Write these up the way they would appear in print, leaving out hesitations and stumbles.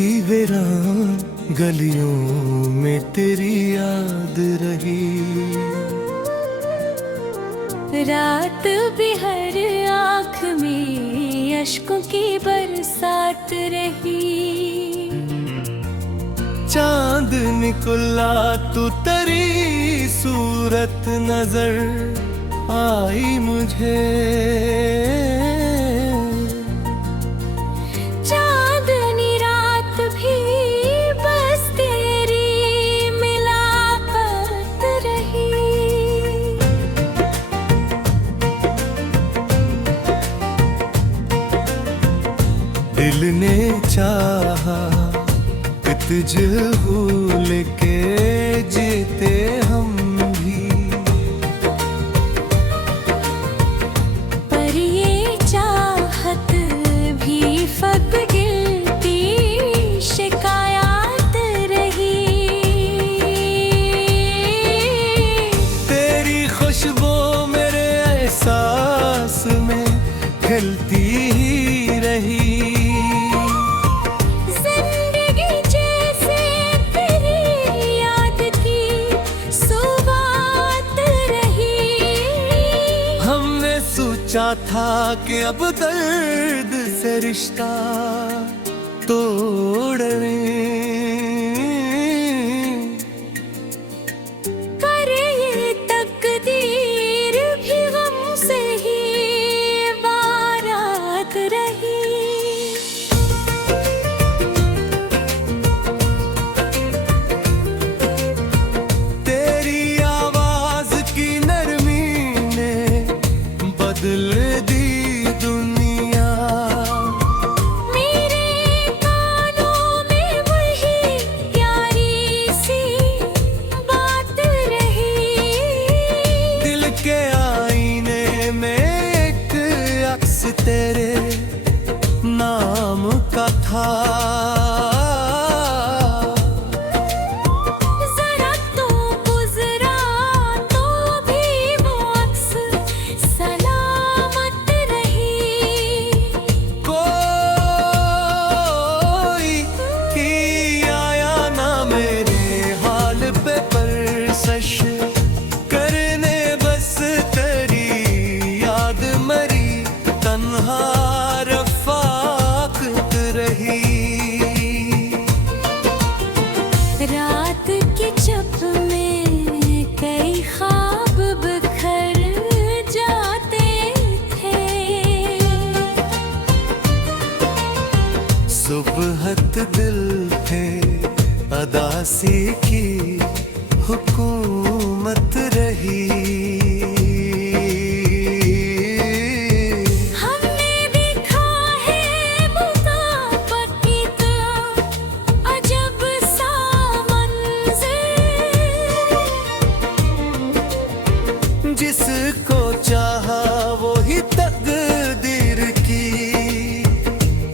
की वीरान गलियों में तेरी याद रही। रात भी हर आँख में अश्कों की बरसात रही। चांद निकला तू तेरी सूरत नजर आई मुझे। चांदनी रात भी बस तेरी मिलापत रही। दिल ने चाहा कि तुझे भूल के जीते हम भी, पर ये चाहत भी फक गिलती शिकायत रही। तेरी खुशबू मेरे एहसास में खिलती ही रही। सोचा था कि अब दर्द से रिश्ता तोड़ने, पर ये तकदीर भी गम से ही बारात रही। तेरी आवाज की नरमी ने बदल दी दुनिया। मेरे कानों में वही प्यारी सी बात रही। दिल के आईने में एक अक्स तेरे नाम का था। जरा तो गुजरा तो भी वो अक्स सलामत रही। कोई ही आया ना मेरे हाल पे परसश करने, बस तेरी याद मरी तन्हा रफ़ाक़त रही। रात की चप में कई ख्वाब बिखर जाते थे। सुबहत दिल पे अदासी की हुकूमत रही। हमने देखा है मुताबिक की तरह अजब सा मंज़र। जिसको चाहा वो ही तकदीर की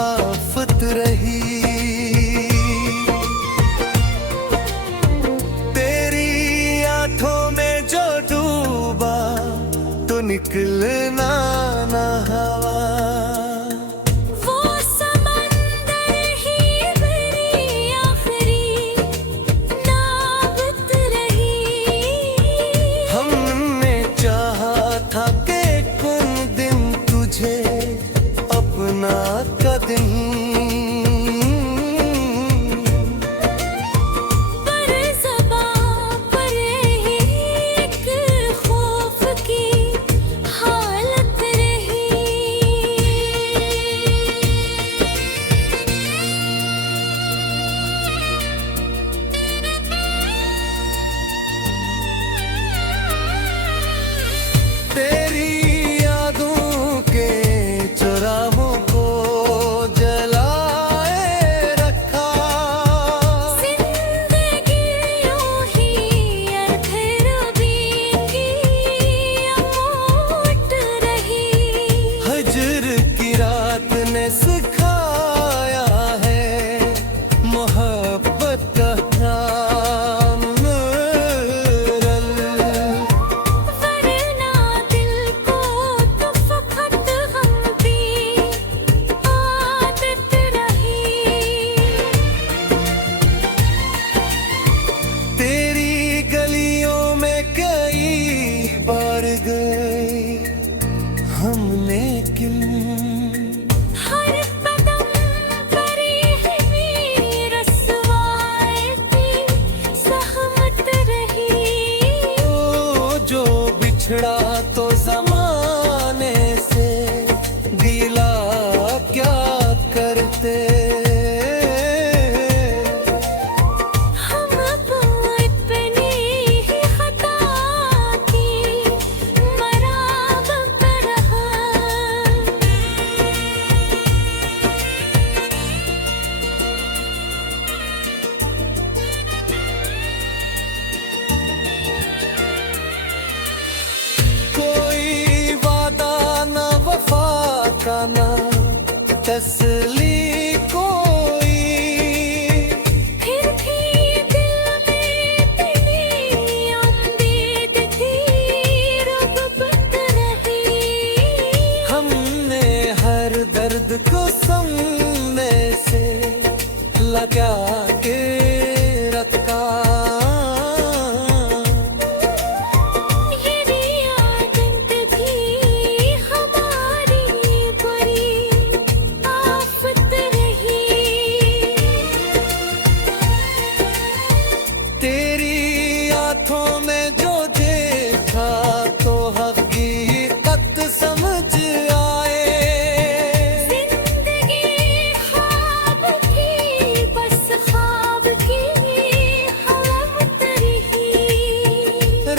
आफत रही। तेरी आंखों में जो डूबा तो निकलना ना हवा। वो समंदर ही मेरी आखिरी नाबत रही। हमने चाहा था कि कुन दिन तुझे अपना कदम, पर ज़बां पर एक खौफ की हालत रही। तेरी यादों के चौराहों को जलाए रखा। जिंदगी यूं ही अधर बीती अमोट रही। हजर की रात ने सिखाया है मोहब्बत का नाम। वरना दिल को तो फकत गम की आदत रही। बिछड़ा तो जमाने से गीला क्या करते। हम अपनी ही खता की मरामत रहा। कोई वादा न वफा का न तसली कोई, फिर भी दिल में तेरी उम्मीद थी, रग़बत रही। हमने हर दर्द को सामने से लगा के रखा। ये आदत थी हमारी बुरी आफत रही। तेरी आंखों में जो देखा तो हकीकत समझ आए। जिंदगी ख्वाब थी, बस ख्वाब की हालत रही।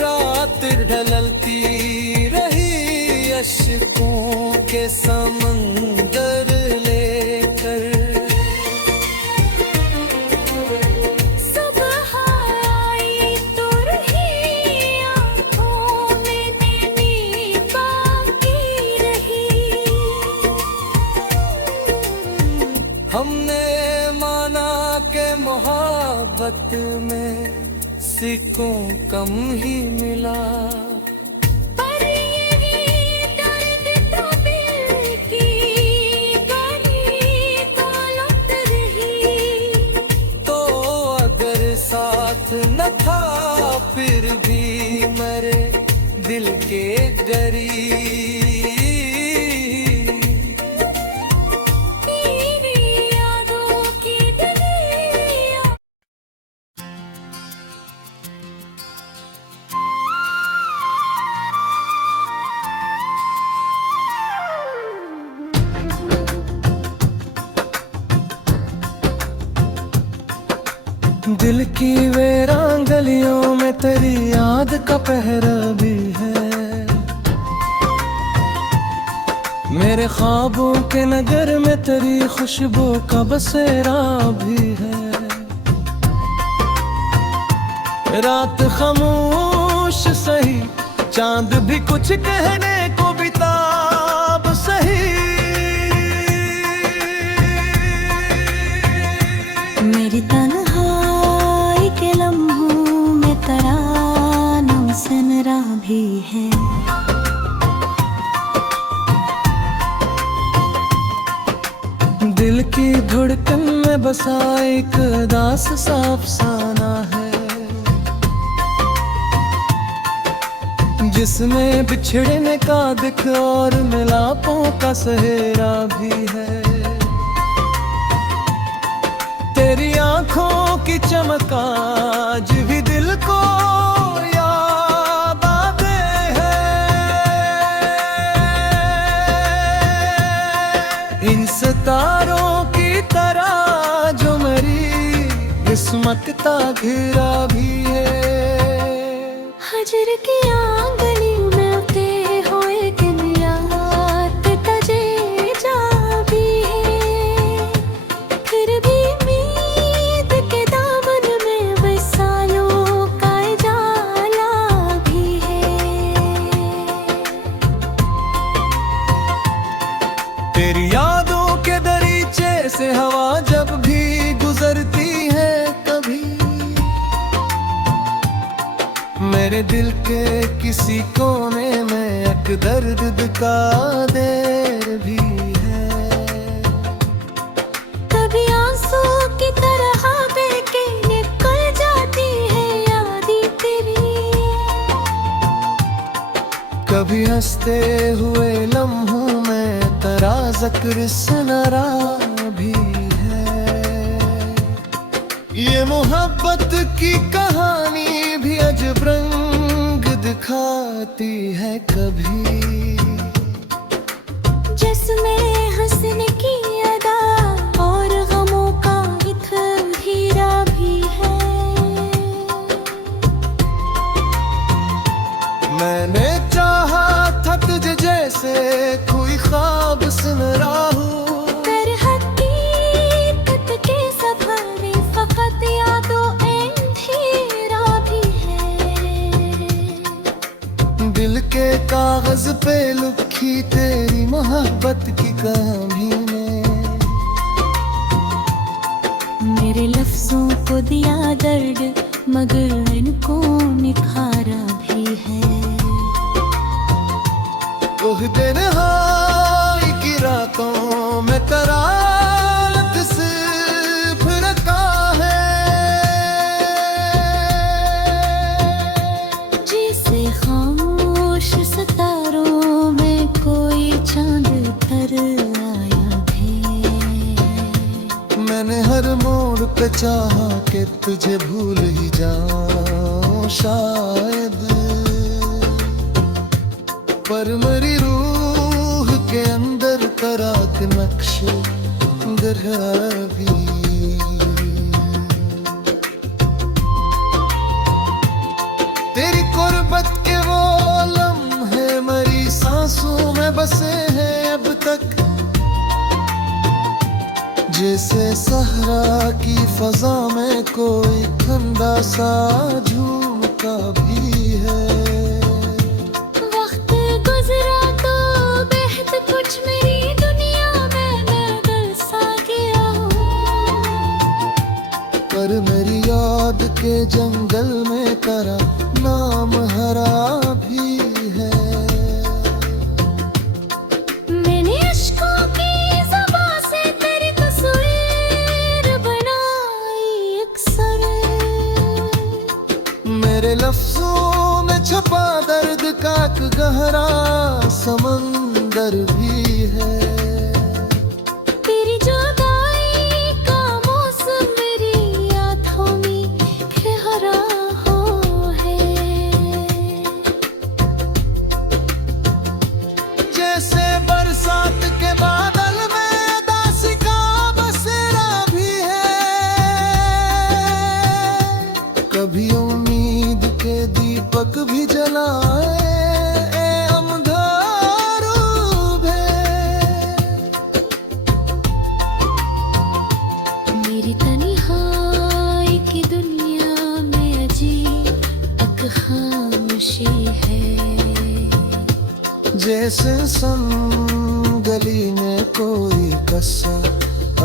रात ढलती रही अश्कों के समंदर लेकर। सुबह आई तो रही आँखों में नैनी बाकी रही। हमने माना के मोहब्बत में सिक्कों कम ही मिला। पर यही दर्द तो दिल की बड़ी दौलत रही। तो अगर साथ न था फिर भी मेरे दिल के करीब। तेरी यादों की दरिया। दिल की वीरान गलियों में तेरी याद का पहरा भी है। मेरे ख्वाबों के नगर में तेरी खुशबू का बसेरा भी है। रात खामोश सही, चांद भी कुछ कहने को बिताब सही। मेरी तन्हाई के लम्हों में तरानों सनरा भी है। दिल की धड़कन में बसा एक दास सा अफसाना है, जिसमें बिछड़ने का दिख और मिलापों का सहेरा भी है। तेरी आंखों की चमक आज भी दिल को याद आते हैं। इन सितारों की तरह जो मेरी किस्मत का घेरा भी है। हजर की आंगली में उते होए किन याद तजे जा भी है। फिर भी उम्मीद के दामन में वसालों का जाला भी है। तेरी यादों के दरीचे से हवा जब भी गुजरती है कभी, मेरे दिल के किसी कोने में एक दर्द का देर भी है। कभी आंसू की तरह बहके निकल जाती है यादें तेरी। कभी हंसते हुए लम्हों में तेरा ज़िक्र सुनरा भी है। ये मोहब्बत की कहानी भी अजब रंग दिखाती है कभी, जिसमें हंसने की अदा और गमों का इत्र हीरा भी है। मैंने चाहा था तुझे जैसे कोई ख्वाब सुन रहा हूँ, कर हकीकत के सफर में फकत यादों अंधेरा भी है। दिल के कागज पे लिखी तेरी मोहब्बत की कहानी में, मेरे लफ्जों को दिया दर्द मगर इनको निखारा भी है। ओह दिन हाय की रातों में तरानत सिर्फ रखा है, जिसे खामोश सितारों में कोई चांद कर आया है। मैंने हर मोड़ पे चाहा कि तुझे भूल ही जाऊं शायद, पर मेरी रूह के अंदर तेरा के नक्शे गहरा भी। तेरी कुर्बत के वो लम्हे मेरी सांसों में बसे हैं अब तक, जैसे सहरा की फजा में कोई ठंडा सा झूमता भी है। वक्त गुजरा तो बेहद कुछ मेरी दुनिया में बदल सा गया हूँ, पर मेरी याद के जंगल में तेरा नाम हरा भी है। मैंने अश्कों की ज़बां से तेरी तस्वीर बनाई अक्सर, मेरे लफ्जों में छपा दर्द का एक गहरा समंदर भी है। तेरी जुदाई का मौसम मेरी यादों में गहरा हो है। जैसे बरसात के बादल में उदासी का बसेरा भी है, कभी उम्मीद के दीपक भी जलाए अंधारूब है। मेरी तन्हाई की दुनिया में अजीब एक खामोशी है, जैसे संगली में कोई कस्सा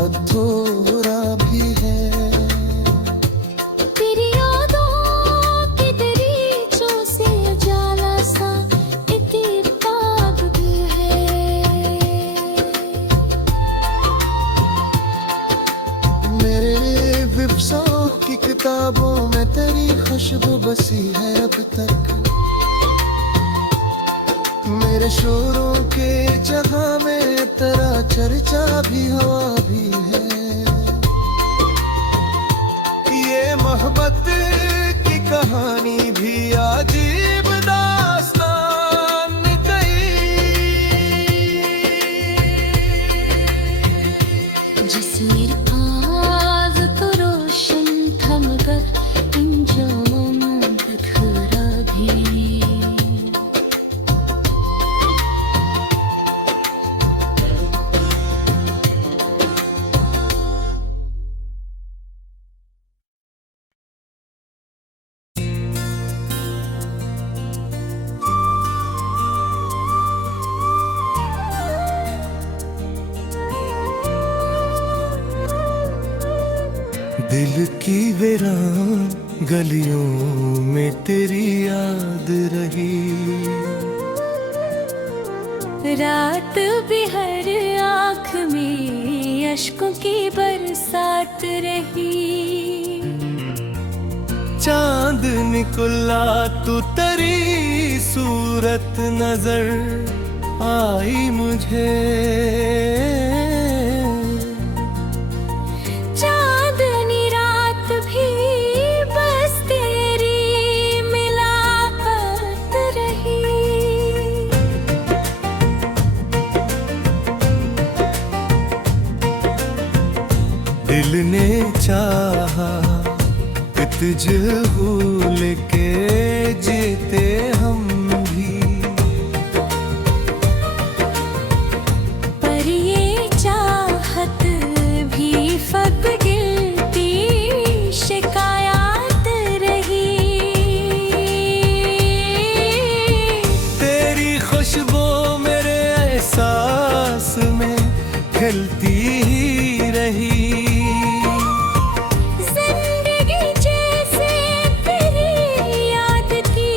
अधूरा भी है। तेरी यादों की दरीचों से उजाला सा इत्तेफाक भी है। मेरे विफ्सों की किताबों में तेरी खुशबू बसी है अब तक, मेरे शोरों के जगह में तेरा चर्चा भी हवा भी है। ये मोहब्बत की कहानी भी अजीब दास्तान कही, जिसमें आज तो रोशन था मगर इंजाम बिखरा भी। दिल की वीरान गलियों में तेरी याद रही, रात भी हर आँख में अश्कों की बरसात रही। चांद निकला तू तेरी सूरत नजर आई मुझे, चांदनी रात भी बस तेरी मिलाकत तुझे भूल के जीते हम भी। पर ये चाहत भी फक गिलती शिकायत रही। तेरी खुशबू मेरे एहसास में खिलती ही रही। जिंदगी जैसे तेरी याद की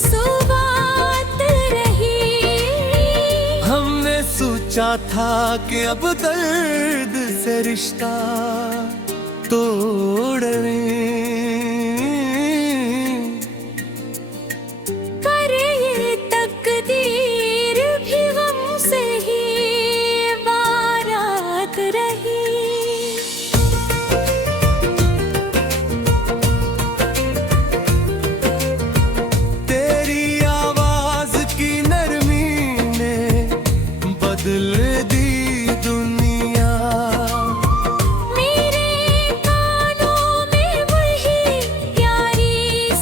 सुबात रही। हमने सोचा था कि अब दर्द से रिश्ता तोड़ पर ये तकदीर भी गम से ही बारात रही। तेरी आवाज की नरमी ने बदल दी दुनिया। मेरे कानों में वही प्यारी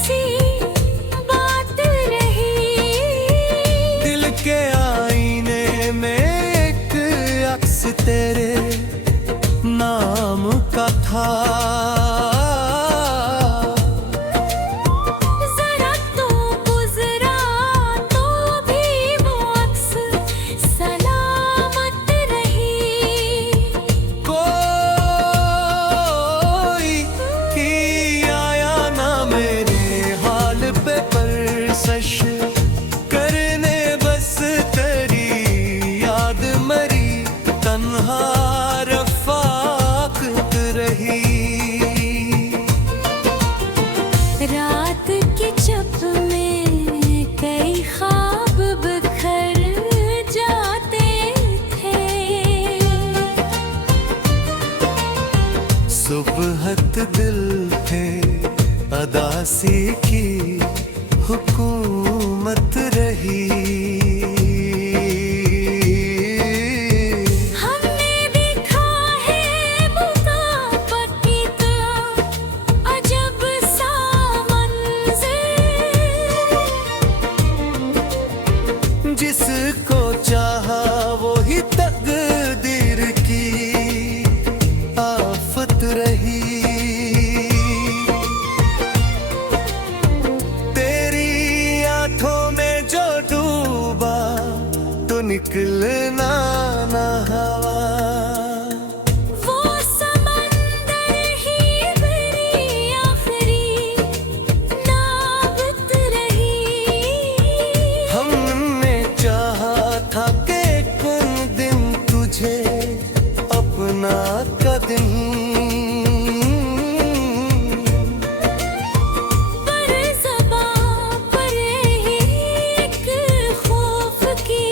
सी बात रही। दिल के आईने में एक अक्स तेरे नाम का था। जरा तो गुजरा तो भी वो अक्स सलामत रही। कोई ही आया ना मेरे हाल पे परसश करने, बस तेरी याद मरी तन्हा रफ़ाक़त रही। रात की चप में कई ख्वाब बिखर जाते थे। सुबहत दिल पे अदासी की हुकूमत रही। हमने देखा है मुताबिकी का अजब सा मंज़र। जिसको चाहा वो ही तकदीर की आफत रही। तेरी आंखों में जो डूबा तो निकलना ना हवा। वो समंदर ही मेरी आखिरी नाबत रही। हमने चाहा था कि एक दिन तुझे अपना कदम, पर ज़बां पर एक खौफ की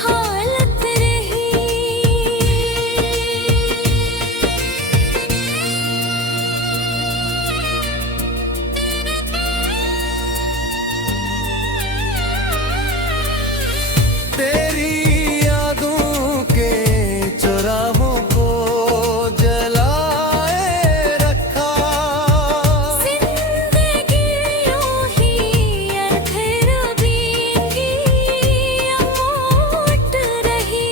हालत रही। तेरी यादों के चौराहों को जलाए रखा। जिंदगी यूं ही अधर बींगी अमोट रही।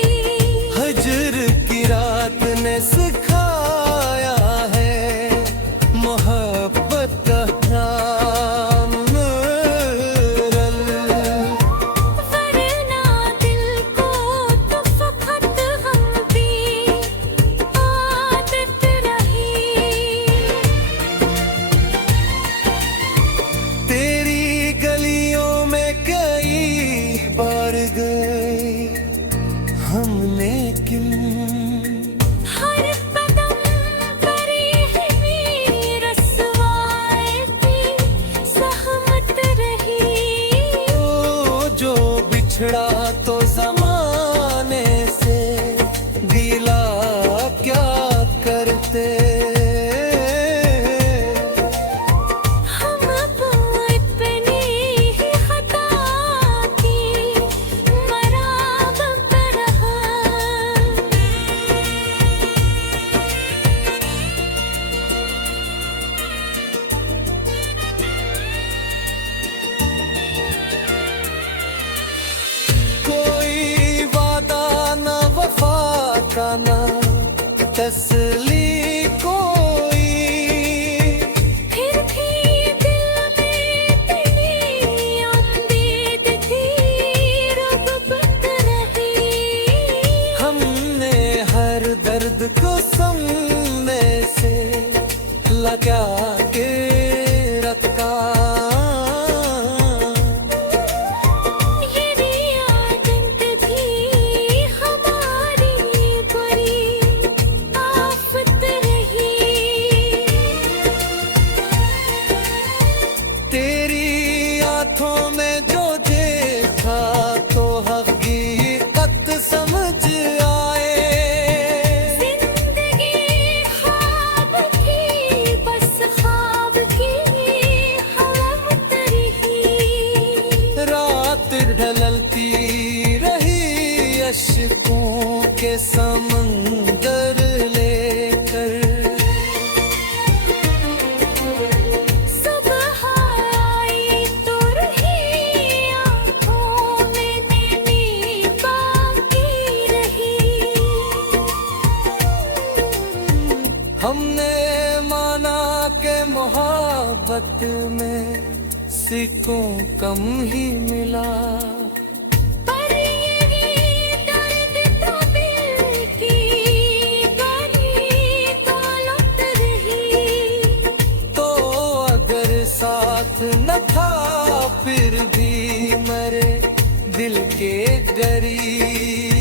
हजर की रात ने सिखाया है मोहब्बत का नाम रल। वरना दिल को तो फकत गम की आदत रही। तेरी गलियों में कई बार गए हमने क्यों। हर कदम पर ही रसवाई की सहमत रही। ओ जो बिछड़ा तो जमाने से गिला क्या करते। हम अपनी ही खता की मरामत रहा। तसली कोई। फिर भी दिल में तेरी उम्मीद थी, रब बन रही। हमने हर दर्द को सामने से लगा के रखा। तेरी आंखों में जो देखा तो हकीकत समझ आए। जिंदगी ख्वाब थी, बस ख्वाब की हालत रही। रात ढलती रही अश्कों के समंदर लेकर। हमने माना के मोहब्बत में सिक्कों कम ही मिला। पर यही दर्द तो दिल की बड़ी दौलत रही। तो अगर साथ न था फिर भी मेरे दिल के गरीब।